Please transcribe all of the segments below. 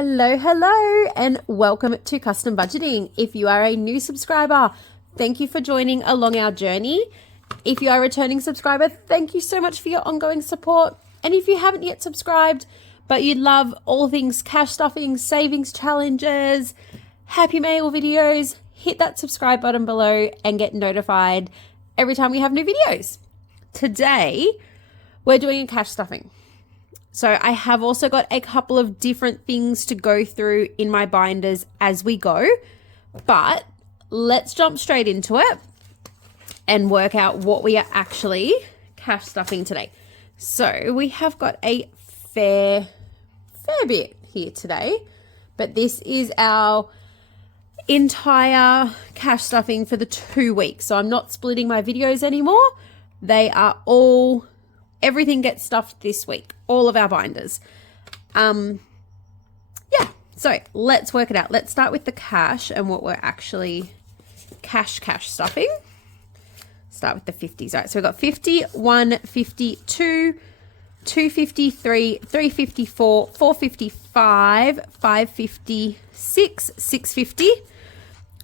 Hello, and welcome to Custom Budgeting. If you are a new subscriber, thank you for joining along our journey. If you are a returning subscriber, thank you so much for your ongoing support. And if you haven't yet subscribed, but you love all things cash stuffing, savings challenges, happy mail videos, hit that subscribe button below and get notified every time we have new videos. Today, we're doing a cash stuffing. So I have also got a couple of different things to go through in my binders as we go, but let's jump straight into it and work out what we are actually cash stuffing today. So we have got a fair bit here today, but this is our entire cash stuffing for the 2 weeks. So I'm not splitting my videos anymore. They are all, everything gets stuffed this week, all of our binders. So let's work it out. Let's start with the cash and what we're actually cash stuffing. Start with the 50s. All right, so we've got 50, 152, 253, 354, 455, 556, 650,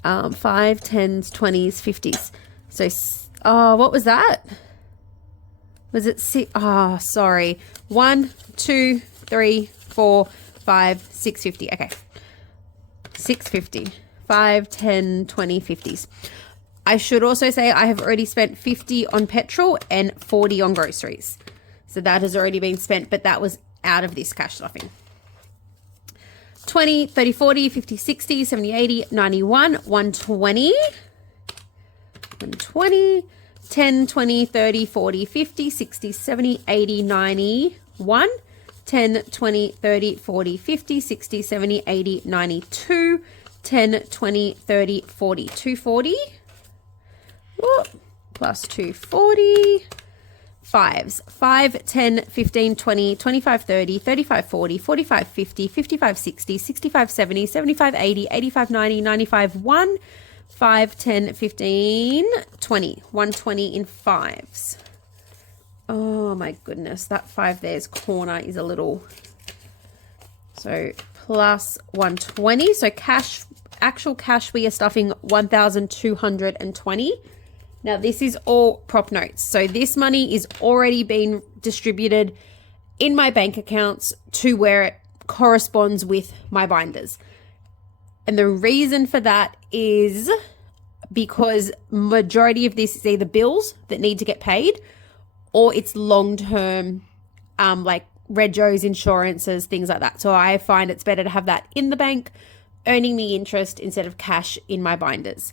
5, 10s, 20s, 50s. So, what was that? Was it six? Oh, sorry. 1, 2, 3, 4, 5, 650. Okay. 650. 5, 10, 20, 50s. I should also say I have already spent 50 on petrol and 40 on groceries. So that has already been spent, but that was out of this cash stuffing. 20, 30, 40, 50, 60, 70, 80, 91, 120. 120. 10, 20, 30, 40, 50, 60, 70, 80, 91, 10, 20, 30, 40, 50, 60, 70, 80, 92, 10, 20, 30, 40, 240, plus 240, fives, 5, 10, 15, 20, 25, 30, 35, 40, 45, 50, 55, 60, 65, 70, 75, 80, 85, 90, 95, 1, 5, 10, 15, 20, 120 in fives. Oh my goodness, that 5 there's corner is a little, so plus 120. So actual cash, we are stuffing 1,220. Now this is all prop notes. So this money is already being distributed in my bank accounts to where it corresponds with my binders. And the reason for that is because majority of this is either bills that need to get paid or it's long-term, like regos, insurances, things like that. So I find it's better to have that in the bank, earning me interest instead of cash in my binders.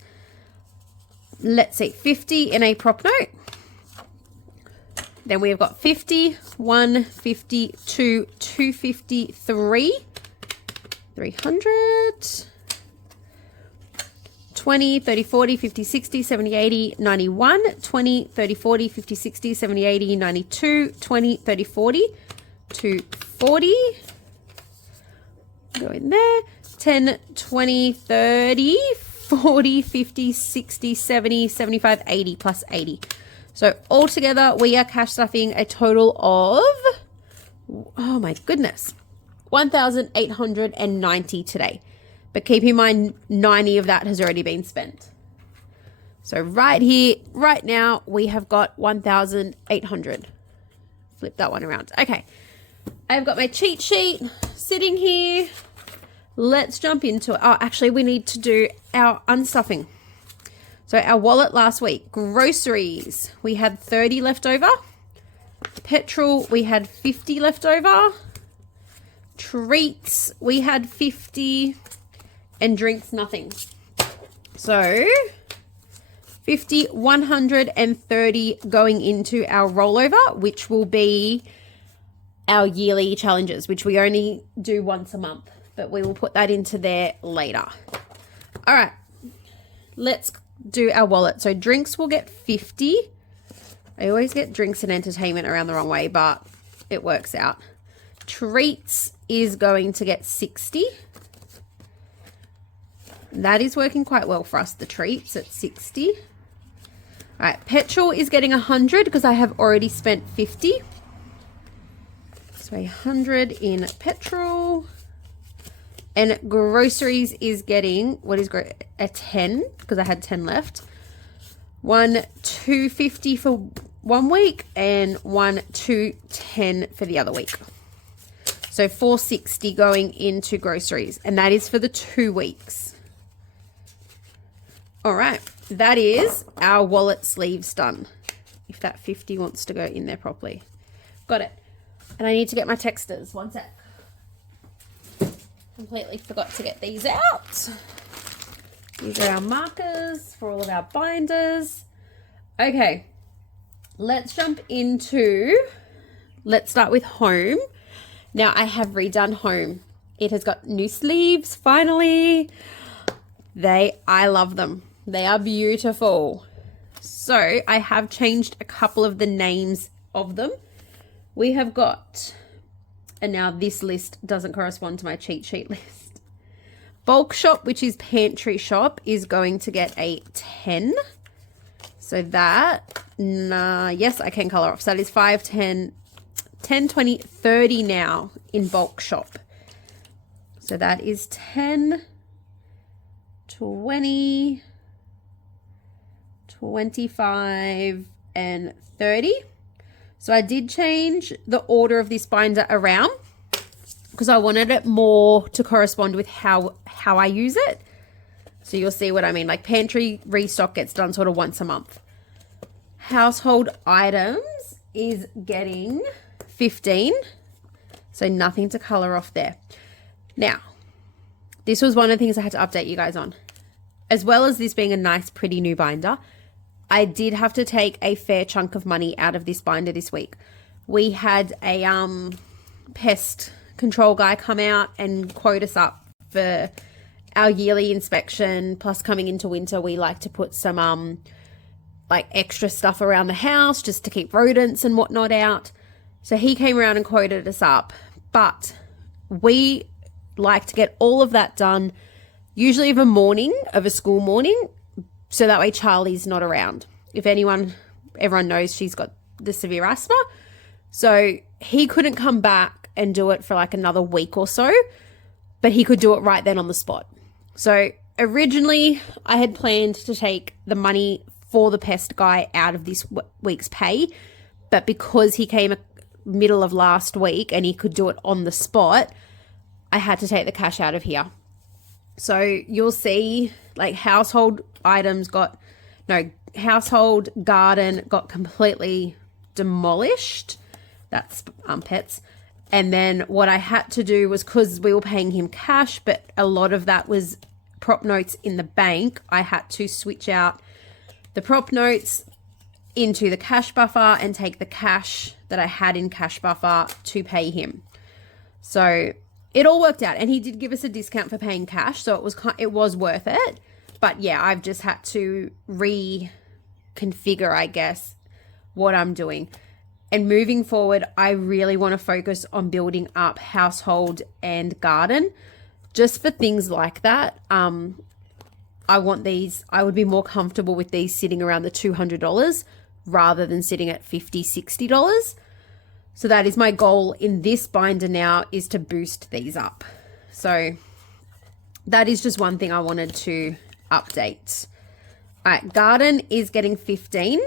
Let's see, 50 in a prop note. Then we've got 50, 152, 253, 300. 20, 30, 40, 50, 60, 70, 80, 91, 20, 30, 40, 50, 60, 70, 80, 92, 20, 30, 40, 240. Go in there. 10, 20, 30, 40, 50, 60, 70, 75, 80 plus 80. So altogether, we are cash stuffing a total of, oh my goodness, 1,890 today. But keep in mind, 90 of that has already been spent. So right here, right now, we have got 1,800. Flip that one around. Okay. I've got my cheat sheet sitting here. Let's jump into it. Oh, actually, we need to do our unstuffing. So our wallet last week. Groceries, we had 30 left over. Petrol, we had 50 left over. Treats, we had 50. And drinks, nothing. So 50, 130 going into our rollover, which will be our yearly challenges, which we only do once a month, but we will put that into there later. All right, let's do our wallet. So drinks will get 50. I always get drinks and entertainment around the wrong way, but it works out. Treats is going to get 60. That is working quite well for us, the treats at 60. All right, petrol is getting 100 because I have already spent 50. So 100 in petrol. And groceries is getting, a 10, because I had 10 left. One $2.50 for 1 week and one $2.10 for the other week. So $4.60 going into groceries, and that is for the 2 weeks. All right, that is our wallet sleeves done. If that 50 wants to go in there properly. Got it. And I need to get my texters. One sec. Completely forgot to get these out. These are our markers for all of our binders. Okay, let's jump into, let's start with home. Now I have redone home. It has got new sleeves, finally. I love them. They are beautiful. So I have changed a couple of the names of them. We have got, and now this list doesn't correspond to my cheat sheet list. Bulk shop, which is pantry shop, is going to get a 10. So that, yes, I can color off. So that is 5, 10, 10, 20, 30 now in bulk shop. So that is 10, 20, 25, and 30. So I did change the order of this binder around because I wanted it more to correspond with how I use it. So you'll see what I mean. Like pantry restock gets done sort of once a month. Household items is getting 15. So nothing to color off there. Now, this was one of the things I had to update you guys on. As well as this being a nice, pretty new binder, I did have to take a fair chunk of money out of this binder this week. We had a pest control guy come out and quote us up for our yearly inspection. Plus, coming into winter, we like to put some like extra stuff around the house just to keep rodents and whatnot out. So he came around and quoted us up, but we like to get all of that done usually of a school morning, so that way Charlie's not around. Everyone knows she's got the severe asthma. So he couldn't come back and do it for like another week or so, but he could do it right then on the spot. So originally I had planned to take the money for the pest guy out of this week's pay, but because he came middle of last week and he could do it on the spot, I had to take the cash out of here. So you'll see like household garden got completely demolished. That's pets. And then what I had to do was, because we were paying him cash, but a lot of that was prop notes in the bank, I had to switch out the prop notes into the cash buffer and take the cash that I had in cash buffer to pay him. So it all worked out, and he did give us a discount for paying cash, so it was worth it. But yeah, I've just had to reconfigure, I guess, what I'm doing. And moving forward, I really want to focus on building up household and garden, just for things like that. I would be more comfortable with these sitting around the $200 rather than sitting at $50, $60. So that is my goal in this binder now, is to boost these up. So that is just one thing I wanted to update. All right, garden is getting 15,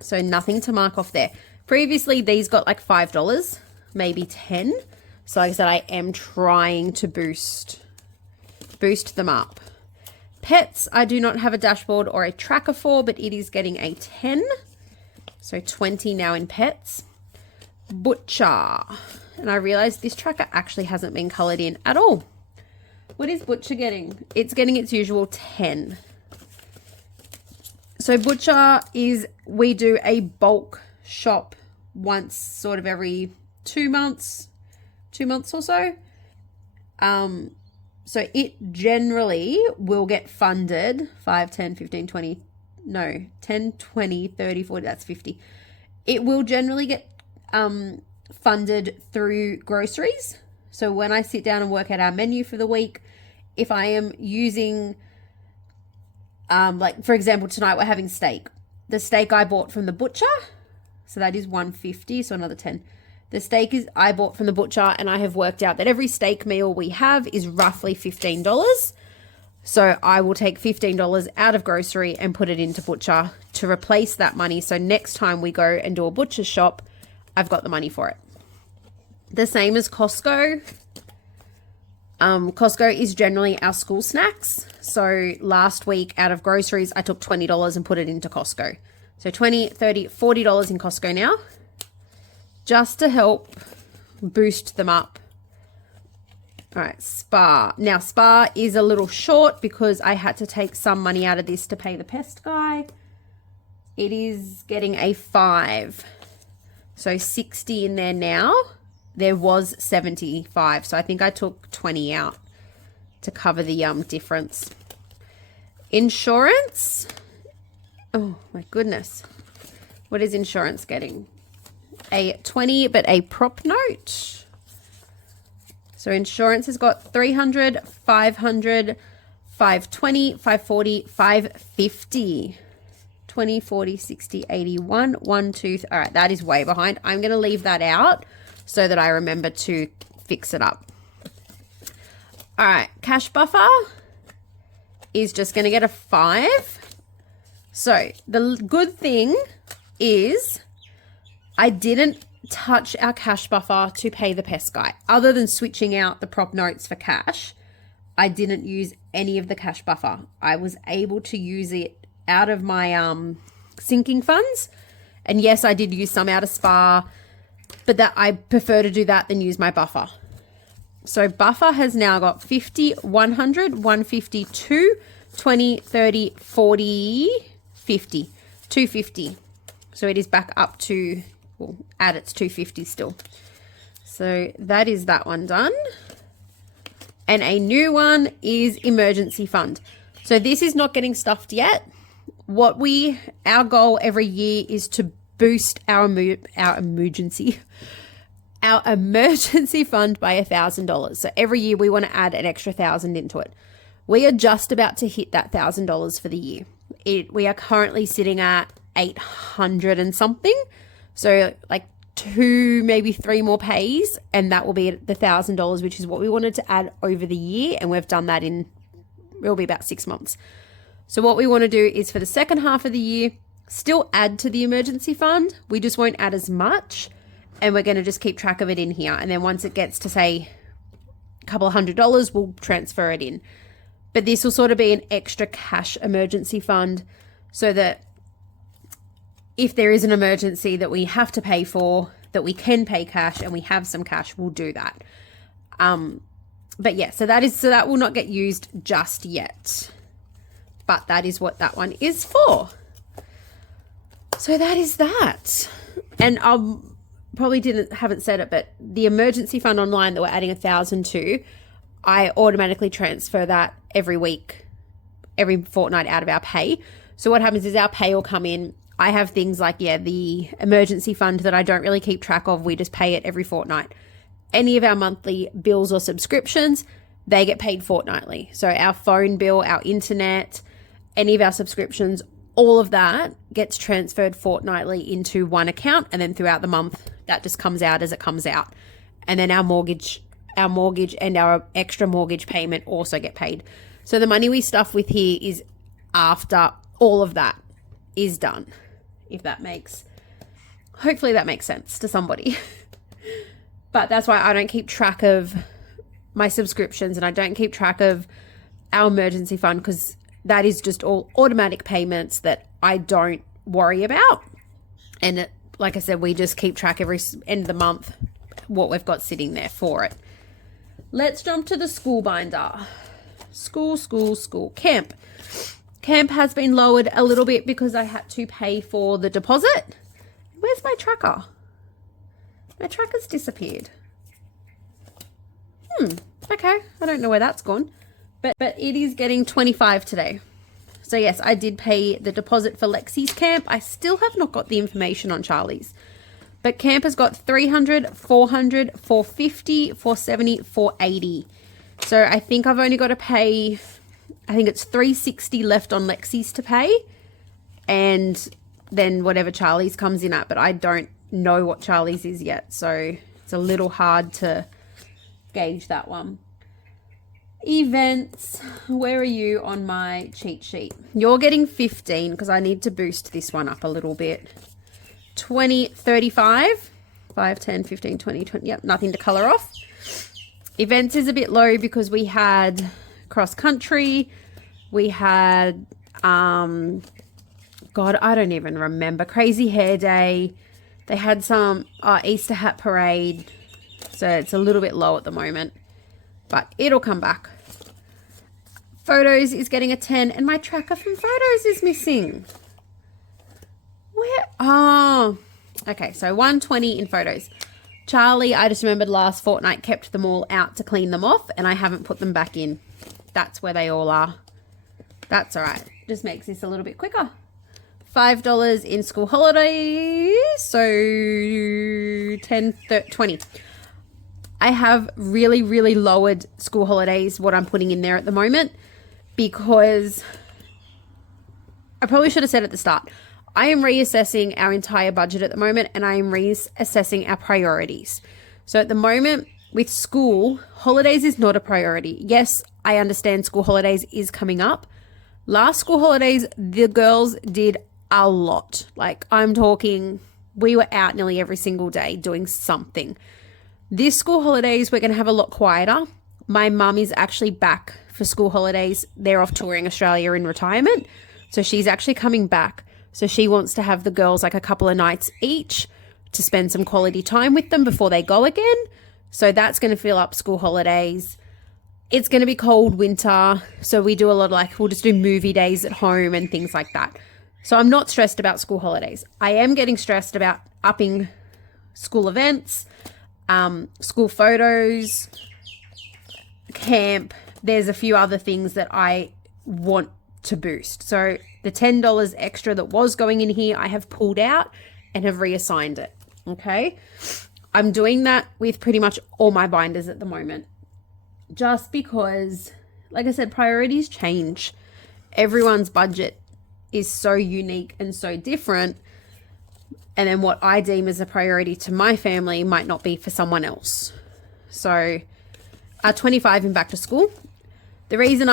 so nothing to mark off there. Previously, these got like $5, maybe 10. So like I said, I am trying to boost them up. Pets, I do not have a dashboard or a tracker for, but it is getting a 10. So 20 now in pets. Butcher. And I realized this tracker actually hasn't been colored in at all. What is Butcher getting? It's getting its usual 10. So Butcher we do a bulk shop once sort of every 2 months or so. So it generally will get funded 5, 10, 15, 20, no, 10, 20, 30, 40, that's 50. It will generally get funded through groceries. So when I sit down and work out our menu for the week, if I am using, like for example, tonight we're having steak. The steak I bought from the butcher, so that is $150, so another 10. The steak I bought from the butcher, and I have worked out that every steak meal we have is roughly $15. So I will take $15 out of grocery and put it into butcher to replace that money. So next time we go and do a butcher shop, I've got the money for it. The same as Costco. Costco is generally our school snacks. So last week out of groceries, I took $20 and put it into Costco. So $20, $30, $40 in Costco now, just to help boost them up. All right, Spa. Now, Spa is a little short because I had to take some money out of this to pay the pest guy. It is getting a 5. So 60 in there now. There was 75. So I think I took 20 out to cover the difference. Insurance. Oh, my goodness. What is insurance getting? A 20, but a prop note. So insurance has got 300, 500, 520, 540, 550. 20, 40, 60, 80, 1, 2. All right, that is way behind. I'm going to leave that out so that I remember to fix it up. All right, cash buffer is just going to get a 5. So the good thing is I didn't touch our cash buffer to pay the pest guy. Other than switching out the prop notes for cash, I didn't use any of the cash buffer. I was able to use it out of my sinking funds. And yes, I did use some out of Spa, but that I prefer to do that than use my buffer. So buffer has now got 50, 100, 150, 2, 20, 30, 40, 50, 250. So it is back up to, well, at its 250 still. So that is that one done. And a new one is emergency fund. So this is not getting stuffed yet. Our goal every year is to boost our emergency fund by $1,000. So every year we want to add an extra $1,000 into it. We are just about to hit that $1,000 for the year. We are currently sitting at 800 and something. So like 2, maybe 3 more pays, and that will be at the $1,000, which is what we wanted to add over the year. And we've done that it'll be about 6 months. So what we want to do is for the second half of the year, still add to the emergency fund. We just won't add as much, and we're going to just keep track of it in here. And then once it gets to say a couple of $100, we'll transfer it in. But this will sort of be an extra cash emergency fund so that if there is an emergency that we have to pay for, that we can pay cash and we have some cash, we'll do that. But yeah, so that will not get used just yet. But that is what that one is for. So that is that. And probably haven't said it, but the emergency fund online that we're adding 1,000 to, I automatically transfer that every week, every fortnight out of our pay. So what happens is our pay will come in. I have things like, the emergency fund that I don't really keep track of. We just pay it every fortnight. Any of our monthly bills or subscriptions, they get paid fortnightly. So our phone bill, our internet, any of our subscriptions, all of that gets transferred fortnightly into one account. And then throughout the month, that just comes out as it comes out. And then our mortgage and our extra mortgage payment also get paid. So the money we stuff with here is after all of that is done. Hopefully that makes sense to somebody. But that's why I don't keep track of my subscriptions and I don't keep track of our emergency fund, because that is just all automatic payments that I don't worry about. And like I said, we just keep track every end of the month what we've got sitting there for it. Let's jump to the school binder. School. Camp. Camp has been lowered a little bit because I had to pay for the deposit. Where's my tracker? My tracker's disappeared. Okay. I don't know where that's gone. But it is getting 25 today. So yes, I did pay the deposit for Lexi's camp. I still have not got the information on Charlie's. But camp has got 300, 400, 450, 470, 480. So I think I've only got to pay, I think it's 360 left on Lexi's to pay. And then whatever Charlie's comes in at. But I don't know what Charlie's is yet, so it's a little hard to gauge that one. Events, where are you on my cheat sheet? You're getting 15 because I need to boost this one up a little bit. 20, 35, 5, 10, 15, 20, 20. Yep, nothing to color off. Events is a bit low because we had cross country. We had, God, I don't even remember. Crazy hair day. They had some Easter hat parade. So it's a little bit low at the moment, but it'll come back. Photos is getting a 10 and my tracker from photos is missing. Where? Oh, okay. So 120 in photos. Charlie, I just remembered last fortnight kept them all out to clean them off and I haven't put them back in. That's where they all are. That's all right. Just makes this a little bit quicker. $5 in school holidays. So 10, 30, 20. I have really, really lowered school holidays, what I'm putting in there at the moment, because I probably should have said at the start, I am reassessing our entire budget at the moment and I am reassessing our priorities. So at the moment with school, holidays is not a priority. Yes, I understand school holidays is coming up. Last school holidays, the girls did a lot. Like I'm talking, we were out nearly every single day doing something. This school holidays, we're going to have a lot quieter. My mum is actually back for school holidays. They're off touring Australia in retirement. So she's actually coming back. So she wants to have the girls like a couple of nights each to spend some quality time with them before they go again. So that's going to fill up school holidays. It's going to be cold winter. So we do a lot of like, we'll just do movie days at home and things like that. So I'm not stressed about school holidays. I am getting stressed about upping school events, school photos, camp. There's a few other things that I want to boost. So the $10 extra that was going in here, I have pulled out and have reassigned it. Okay. I'm doing that with pretty much all my binders at the moment, just because, like I said, priorities change. Everyone's budget is so unique and so different. And then what I deem as a priority to my family might not be for someone else. So 25 in back to school. The reason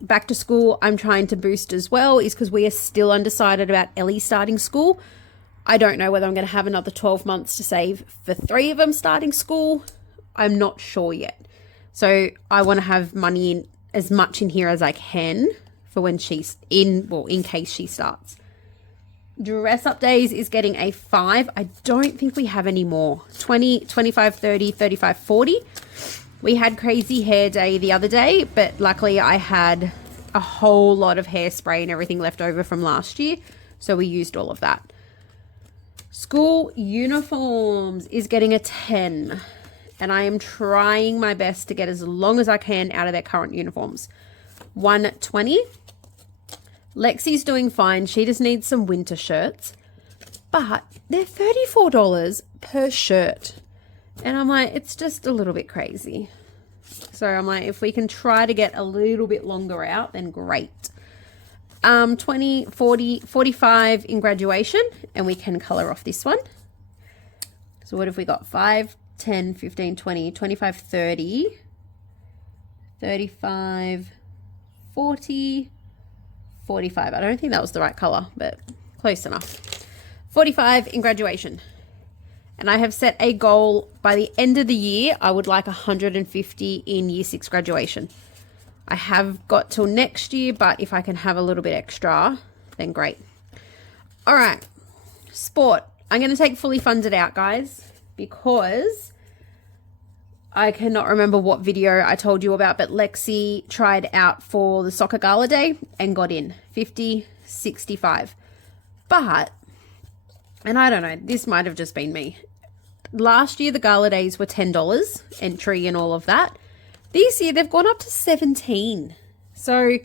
back to school I'm trying to boost as well is because we are still undecided about Ellie starting school. I don't know whether I'm going to have another 12 months to save for 3 of them starting school. I'm not sure yet. So I want to have money in as much in here as I can for when she's in case she starts. Dress up days is getting a 5. I don't think we have any more. 20, 25, 30, 35, 40. We had crazy hair day the other day, but luckily I had a whole lot of hairspray and everything left over from last year. So we used all of that. School uniforms is getting a 10. And I am trying my best to get as long as I can out of their current uniforms. 120. Lexi's doing fine. She just needs some winter shirts. But they're $34 per shirt. And I'm like, it's just a little bit crazy. So I'm like, if we can try to get a little bit longer out, then great. 20, 40, 45 in graduation. And we can color off this one. So what have we got? 5, 10, 15, 20, 25, 30, 35, 40, 45. I don't think that was the right color, but close enough. 45 in graduation. And I have set a goal by the end of the year. I would like 150 in year 6 graduation. I have got till next year, but if I can have a little bit extra, then great. All right. Sport. I'm going to take fully funded out, guys, because I cannot remember what video I told you about, but Lexi tried out for the soccer gala day and got in 50, 65. But, and I don't know, this might have just been me. Last year, the gala days were $10 entry and all of that. This year, they've gone up to $17. So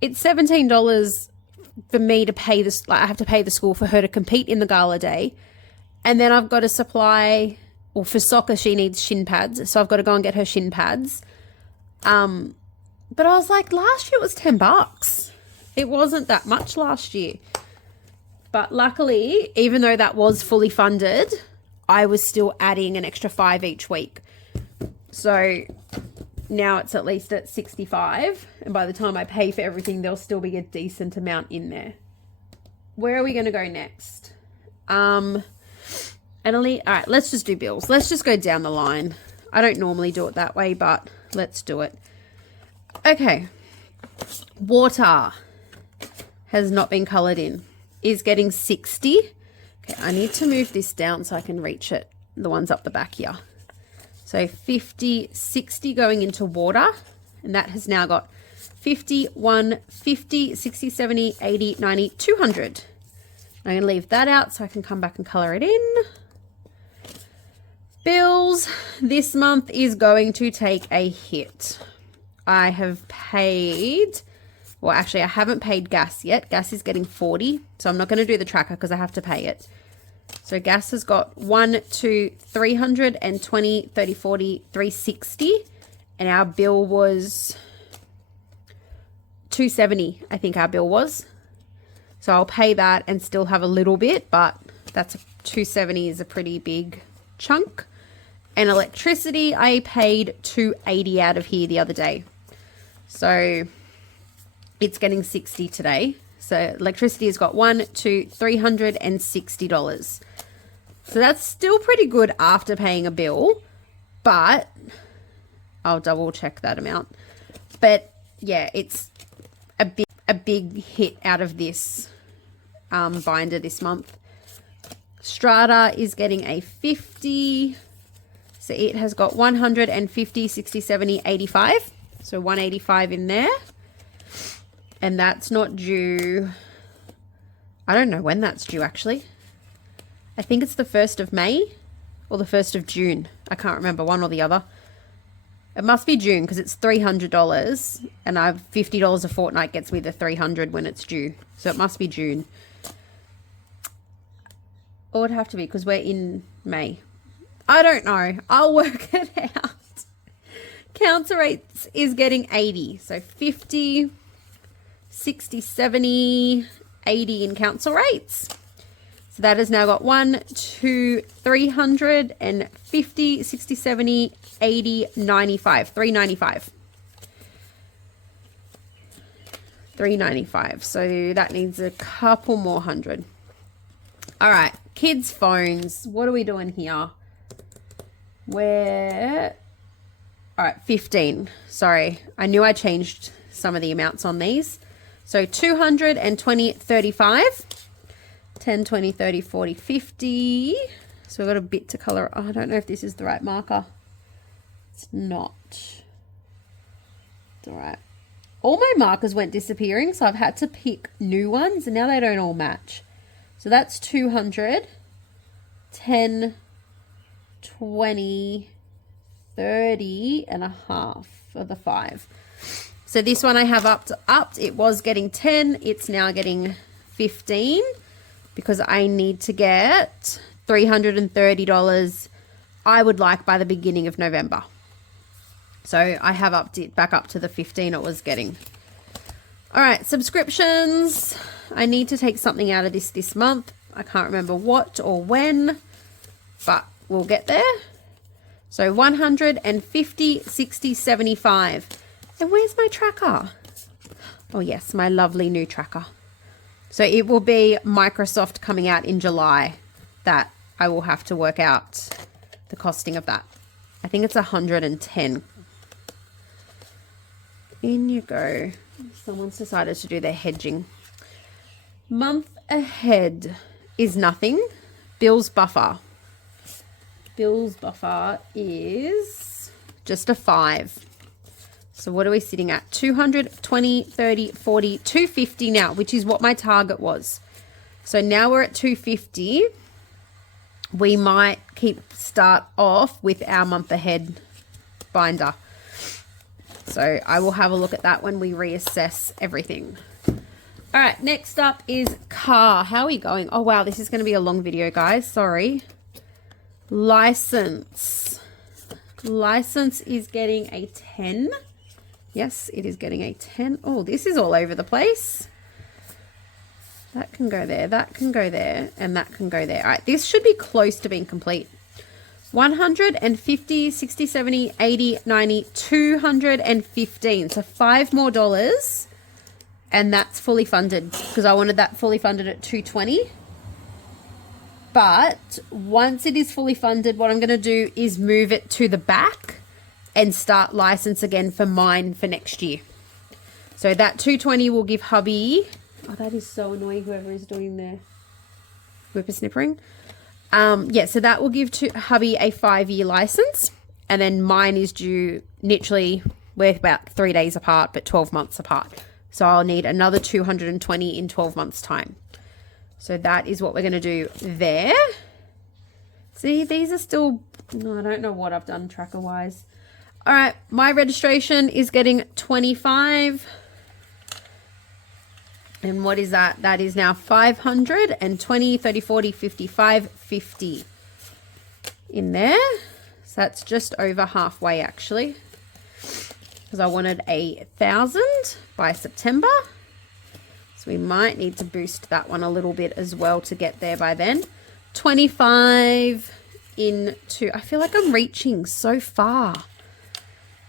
it's $17 for me to pay this. Like I have to pay the school for her to compete in the gala day. And then I've got to supply, or for soccer, she needs shin pads. So I've got to go and get her shin pads. But I was like, last year it was $10. It wasn't that much last year. But luckily, even though that was fully funded, I was still adding an extra $5 each week. So now it's at least at $65. And by the time I pay for everything, there'll still be a decent amount in there. Where are we going to go next? Annalie, all right, let's just do bills. Let's just go down the line. I don't normally do it that way, but let's do it. Okay. Water has not been coloured in. Is getting 60. Okay, I need to move this down so I can reach it. The ones up the back here. So 50, 60 going into water. And that has now got 51, 50, 60, 70, 80, 90, 200. I'm going to leave that out so I can come back and colour it in. Bills this month is going to take a hit. I have paid, well, actually, I haven't paid gas yet. Gas is getting 40, so I'm not going to do the tracker because I have to pay it. So gas has got 1, 2, 320, 30, 40, 360, and our bill was 270, I think our bill was. So I'll pay that and still have a little bit, but that's 270 is a pretty big chunk. And electricity, I paid 280 out of here the other day. So it's getting 60 today. So electricity has got $360. So that's still pretty good after paying a bill, but I'll double check that amount. But yeah, it's a big hit out of this binder this month. Strata is getting a 50. So it has got 150, 60, 70, 85. So 185 in there. And that's not due. I don't know when that's due, actually. I think it's the 1st of May or the 1st of June. I can't remember, one or the other. It must be June because it's $300. And I've $50 a fortnight gets me the $300 when it's due. So it must be June. Or it would have to be because we're in May. I don't know. I'll work it out. Council rates is getting 80. So 50, 60, 70, 80 in council rates. So that has now got 1, 2, 350, 60, 70, 80, 95. 395. 395. So that needs a couple more hundred. All right. Kids' phones. What are we doing here? All right, 15. Sorry, I knew I changed some of the amounts on these. So 220, 35, 10, 20, 30, 40, 50. So we've got a bit to color. Oh, I don't know if this is the right marker. It's not. It's all right. All my markers went disappearing, so I've had to pick new ones, and now they don't all match. So that's 200, 10, 20, 30 and a half for the 5. So this one I have upped. It was getting 10. It's now getting 15 because I need to get $330 I would like by the beginning of November. So I have upped it back up to the 15 it was getting. All right, subscriptions. I need to take something out of this month. I can't remember what or when, but we'll get there. So 150, 60, 75. And where's my tracker? Oh, yes, my lovely new tracker. So it will be Microsoft coming out in July that I will have to work out the costing of that. I think it's 110. In you go. Someone's decided to do their hedging. Month ahead is nothing. Bill's buffer. Bill's buffer is just a 5. So what are we sitting at? 200, 20, 30, 40, 250 now, which is what my target was. So now we're at 250. We might start off with our month ahead binder. So I will have a look at that when we reassess everything. All right, next up is car. How are we going? Oh, wow, this is going to be a long video, guys. Sorry. License. License is getting a 10. Yes, it is getting a 10. Oh, this is all over the place. That can go there, that can go there, and that can go there. All right, this should be close to being complete. 150, 60, 70, 80, 90, 215. So $5 more, and that's fully funded because I wanted that fully funded at 220. But once it is fully funded, what I'm going to do is move it to the back and start license again for mine for next year. So that 220 will give hubby... Oh, that is so annoying, whoever is doing their whippersnippering. Yeah, so that will give to hubby a 5-year license. And then mine is due literally, we're about 3 days apart, but 12 months apart. So I'll need another 220 in 12 months' time. So that is what we're going to do there. See, these are still... No, I don't know what I've done tracker-wise. All right, my registration is getting 25. And what is that? That is now 500 and 20, 30, 40, 55, 50 in there. So that's just over halfway actually. Because I wanted 1,000 by September. So we might need to boost that one a little bit as well to get there by then. 25 into, I feel like I'm reaching so far.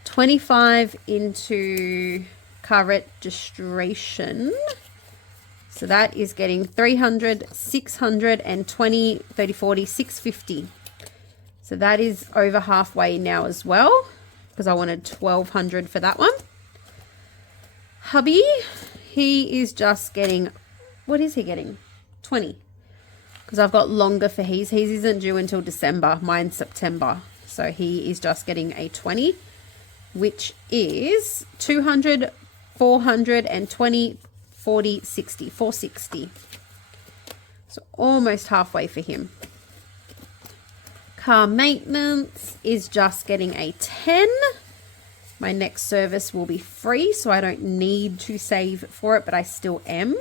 25 into car registration. So that is getting 300, 600, and 20, 30, 40, 650. So that is over halfway now as well, because I wanted 1,200 for that one. Hubby, he is just getting, what is he getting? 20. Because I've got longer for his. His isn't due until December. Mine's September. So he is just getting a 20, which is 200, 420, 40, 60, 460. So almost halfway for him. Car maintenance is just getting a 10. My next service will be free, so I don't need to save for it, but I still am,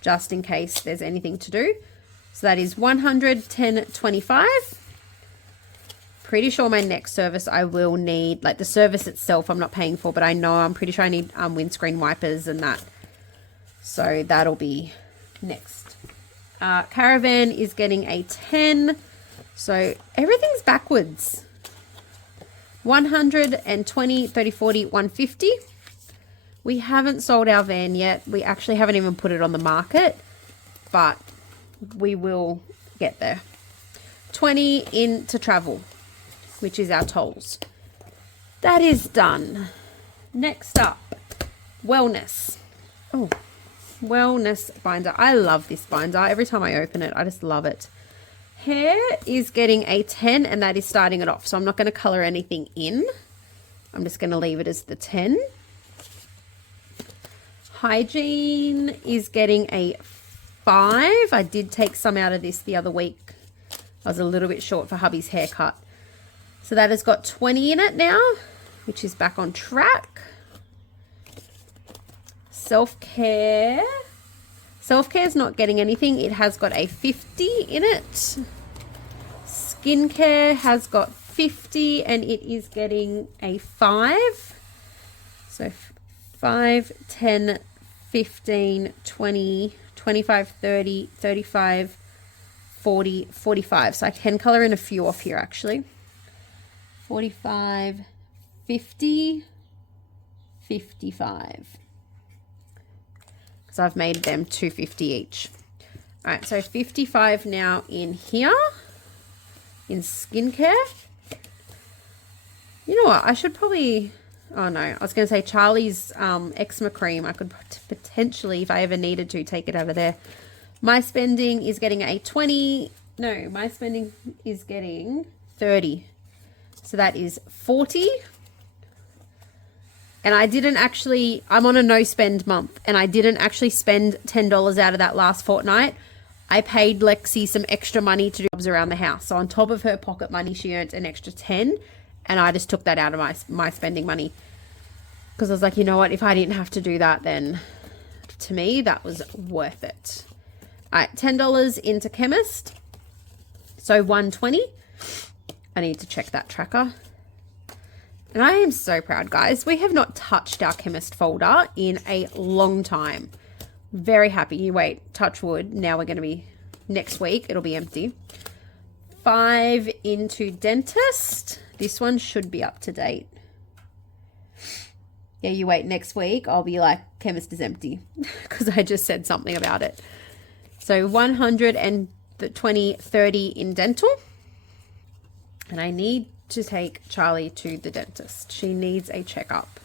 just in case there's anything to do. So that is 100, 10, 25. Pretty sure my next service I will need, like the service itself I'm not paying for, but I know I'm pretty sure I need windscreen wipers and that. So that'll be next. Caravan is getting a 10. So everything's backwards. 120, 30, 40, 150. We haven't sold our van yet. We actually haven't even put it on the market, but we will get there. 20 into travel, which is our tolls. That is done. Next up, wellness. Oh, wellness binder. I love this binder. Every time I open it, I just love it. Hair is getting a 10, and that is starting it off. So I'm not going to color anything in. I'm just going to leave it as the 10. Hygiene is getting a 5. I did take some out of this the other week. I was a little bit short for hubby's haircut. So that has got 20 in it now, which is back on track. Self-care. Self-care is not getting anything. It has got a 50 in it. Skincare has got 50 and it is getting a 5. So 5, 10, 15, 20, 25, 30, 35, 40, 45. So I can color in a few off here actually. 45, 50, 55. So I've made them 250 each. All right, so 55 now in here, in skincare. You know what? I should probably, oh no, I was going to say Charlie's eczema cream. I could potentially, if I ever needed to, take it over there. My spending is getting a 20. No, my spending is getting 30. So that is 40. And I didn't actually, I'm on a no spend month, and I didn't actually spend $10 out of that last fortnight. I paid Lexi some extra money to do jobs around the house. So on top of her pocket money, she earned an extra 10, and I just took that out of my spending money. Because I was like, you know what, if I didn't have to do that, then to me, that was worth it. All right, $10 into chemist. So 120. I need to check that tracker. And I am so proud, guys. We have not touched our chemist folder in a long time. Very happy. You wait, touch wood. Now we're going to be, next week, it'll be empty. 5 into dentist. This one should be up to date. Yeah, you wait, next week, I'll be like, chemist is empty because I just said something about it. So 120, 30 in dental. And I need to take Charlie to the dentist. She needs a checkup.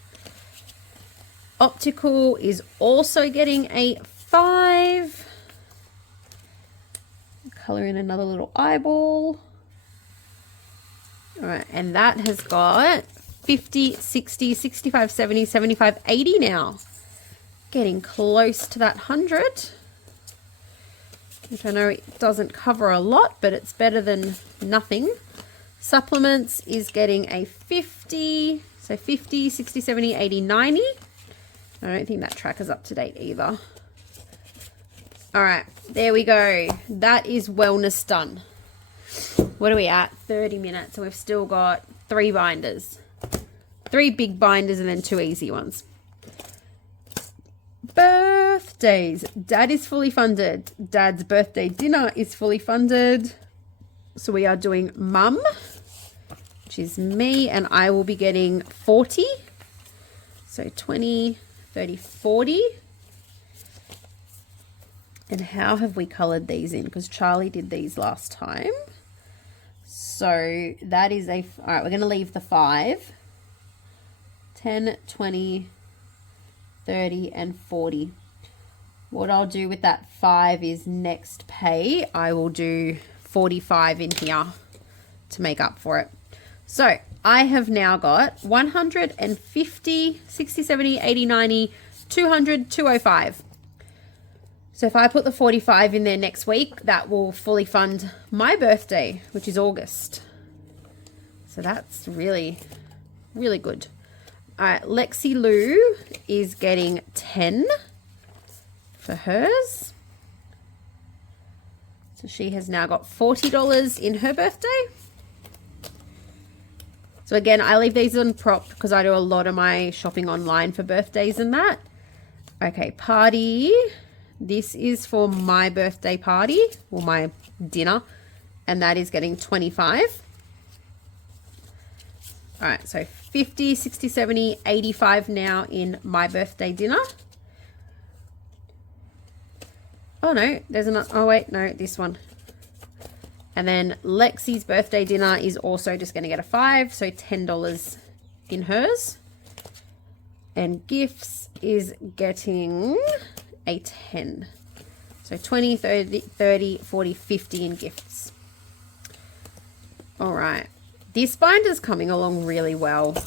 Optical is also getting a 5. Color in another little eyeball. All right, and that has got 50, 60, 65, 70, 75, 80 now. Getting close to that 100. Which I know it doesn't cover a lot, but it's better than nothing. Supplements is getting a 50. So 50, 60, 70, 80, 90. I don't think that tracker's up to date either. All right, there we go. That is wellness done. What are we at? 30 minutes, and we've still got 3 binders. 3 big binders and then 2 easy ones. Birthdays. Dad is fully funded. Dad's birthday dinner is fully funded. So we are doing mum, which is me, and I will be getting 40. So 20, 30, 40. And how have we colored these in? Because Charlie did these last time. So that is a, all right, we're going to leave the 5. 10, 20, 30, and 40. What I'll do with that 5 is next pay, I will do 45 in here to make up for it. So I have now got 150, 60, 70, 80, 90, 200, 205. So if I put the 45 in there next week, that will fully fund my birthday, which is August. So that's really, really good. All right, Lexi Lou is getting 10 for hers. So she has now got $40 in her birthday. So again, I leave these on prop because I do a lot of my shopping online for birthdays and that. Okay, party. This is for my birthday party, or my dinner, and that is getting 25. All right, so 50, 60, 70, 85 now in my birthday dinner. Oh, no, there's another, oh, wait, no, this one. And then Lexi's birthday dinner is also just going to get a 5, so $10 in hers. And gifts is getting a 10. So 20, 30, 40, 50 in gifts. All right. This binder's coming along really well.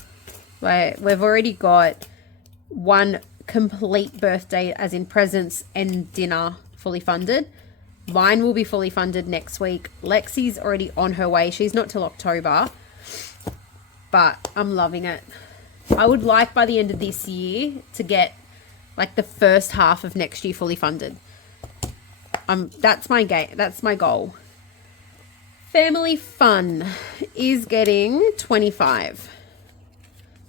We've already got 1 complete birthday, as in presents and dinner, fully funded. Mine will be fully funded next week. Lexi's already on her way. She's not till October, but I'm loving it. I would like by the end of this year to get like the first half of next year fully funded. That's my goal. Family fun is getting 25.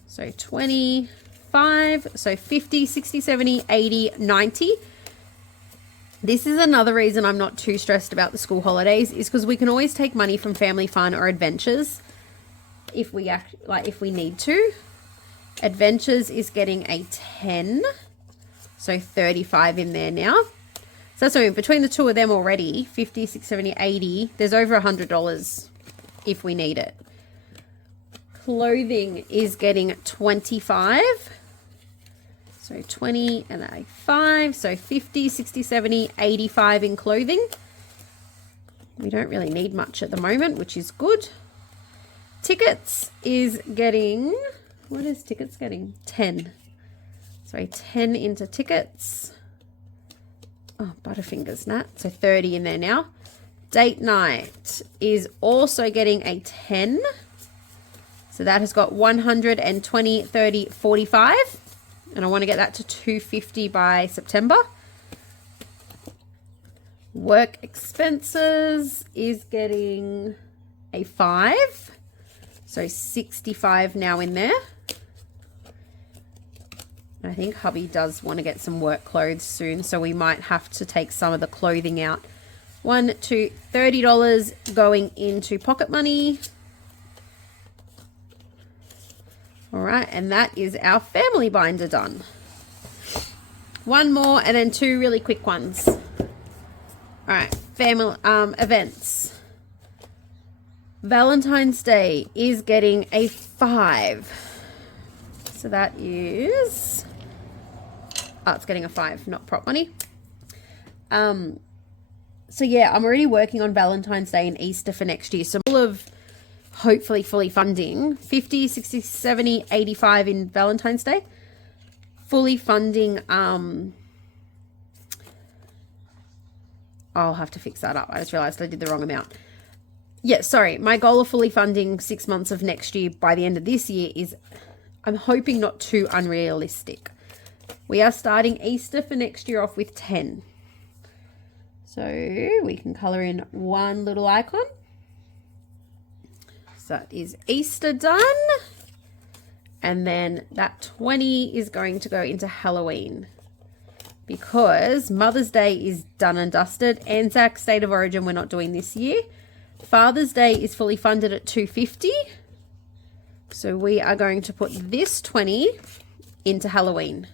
So 25, so 50, 60, 70, 80, 90. This is another reason I'm not too stressed about the school holidays, is because we can always take money from family fun or adventures if we need to. Adventures is getting a 10. So 35 in there now. So that's between the two of them already, 50, 60, 70, 80. There's over $100 if we need it. Clothing is getting 25. So 20 and a 5. So 50, 60, 70, 85 in clothing. We don't really need much at the moment, which is good. Tickets is getting, what is tickets getting? 10. So 10 into tickets. Oh, Butterfingers, Nat. So 30 in there now. Date night is also getting a 10. So that has got 120, 30, 45. And I want to get that to 250 by September. Work expenses is getting a 5. So 65 now in there. I think hubby does want to get some work clothes soon, so we might have to take some of the clothing out. $1 to $30 going into pocket money. All right, and that is our family binder done. One more and then two really quick ones. All right, family events. Valentine's Day is getting a 5. So that is, it's getting a 5, not prop money. So yeah, I'm already working on Valentine's Day and Easter for next year. So all of hopefully fully funding 50, 60, 70, 85 in Valentine's Day. Fully funding, I'll have to fix that up. I just realized I did the wrong amount. Yeah, sorry. My goal of fully funding 6 months of next year by the end of this year is, I'm hoping not too unrealistic. We are starting Easter for next year off with 10. So we can color in one little icon. So that is Easter done. And then that 20 is going to go into Halloween because Mother's Day is done and dusted. Anzac State of Origin we're not doing this year. Father's Day is fully funded at $250. So we are going to put this 20 into Halloween.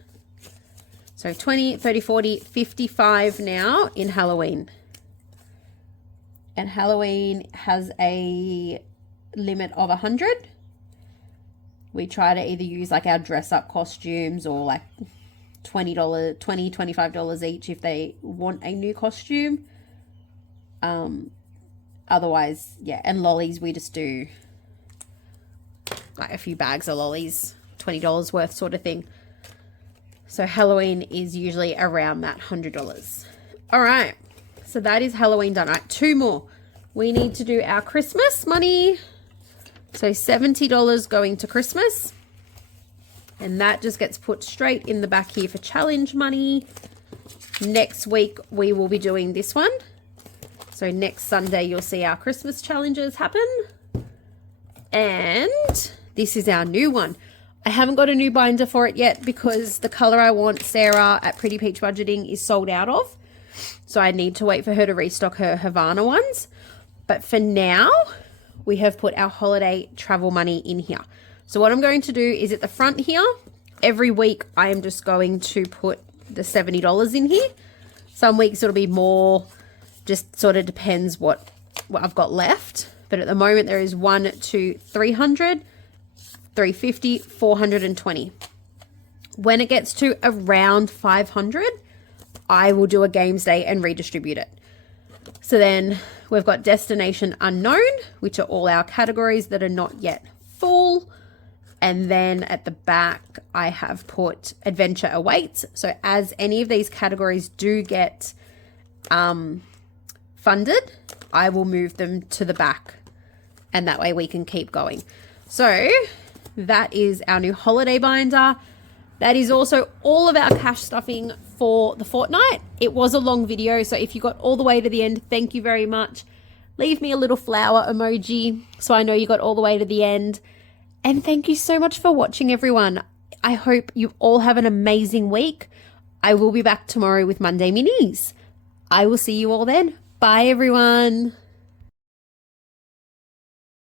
So 20, 30, 40, 55 now in Halloween. And Halloween has a limit of 100. We try to either use like our dress up costumes or like $20, $25 each if they want a new costume. Otherwise, yeah, and lollies, we just do like a few bags of lollies, $20 worth sort of thing. So Halloween is usually around that $100. All right, so that is Halloween done. All right, two more. We need to do our Christmas money. So $70 going to Christmas. And that just gets put straight in the back here for challenge money. Next week, we will be doing this one. So next Sunday, you'll see our Christmas challenges happen. And this is our new one. I haven't got a new binder for it yet because the color I want Sarah at Pretty Peach Budgeting is sold out of. So I need to wait for her to restock her Havana ones. But for now, we have put our holiday travel money in here. So what I'm going to do is at the front here, every week I am just going to put the $70 in here. Some weeks it'll be more, just sort of depends what I've got left. But at the moment there is 1 to 300, 350, 420. When it gets to around 500, I will do a games day and redistribute it. So then we've got destination unknown, which are all our categories that are not yet full. And then at the back, I have put adventure awaits. So as any of these categories do get funded, I will move them to the back. And that way we can keep going. So that is our new holiday binder. That is also all of our cash stuffing for the fortnight. It was a long video, so if you got all the way to the end, thank you very much. Leave me a little flower emoji so I know you got all the way to the end. And thank you so much for watching, everyone. I hope you all have an amazing week. I will be back tomorrow with Monday Minis. I will see you all then. Bye, everyone.